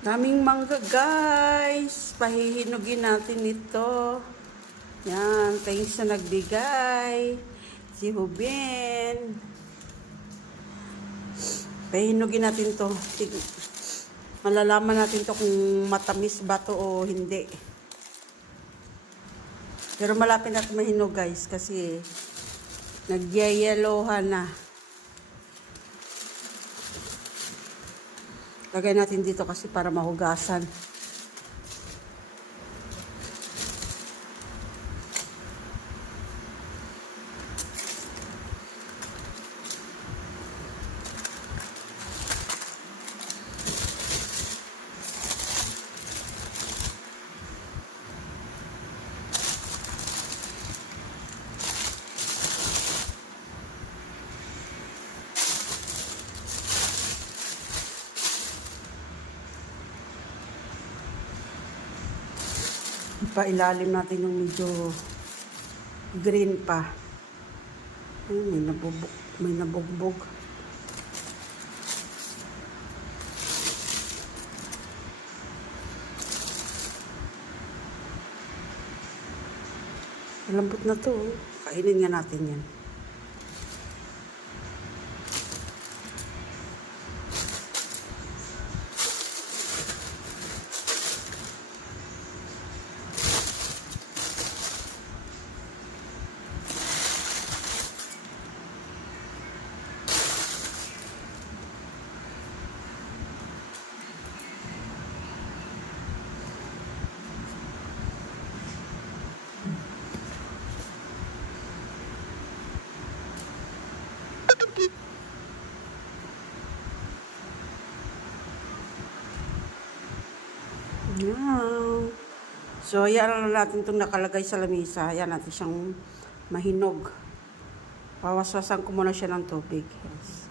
Daming mangga, guys. Pahihinugin natin ito. Yan, thanks sa nagbigay. Si Ruben. Pahihinugin natin to. Malalaman natin to kung matamis ba to o hindi. Pero malapit natin mahinog, guys, kasi nagyayalohan na. Lagay natin dito kasi para mahugasan. Pailalim natin yung medyo green pa. Ay, may nabugbog. Malambot na to. Kainin nga natin yan. Wow. So, ayan na natin itong nakalagay sa lamisa. Ayan natin siyang mahinog. Pawaswasan ko muna siya ng tubig. Yes.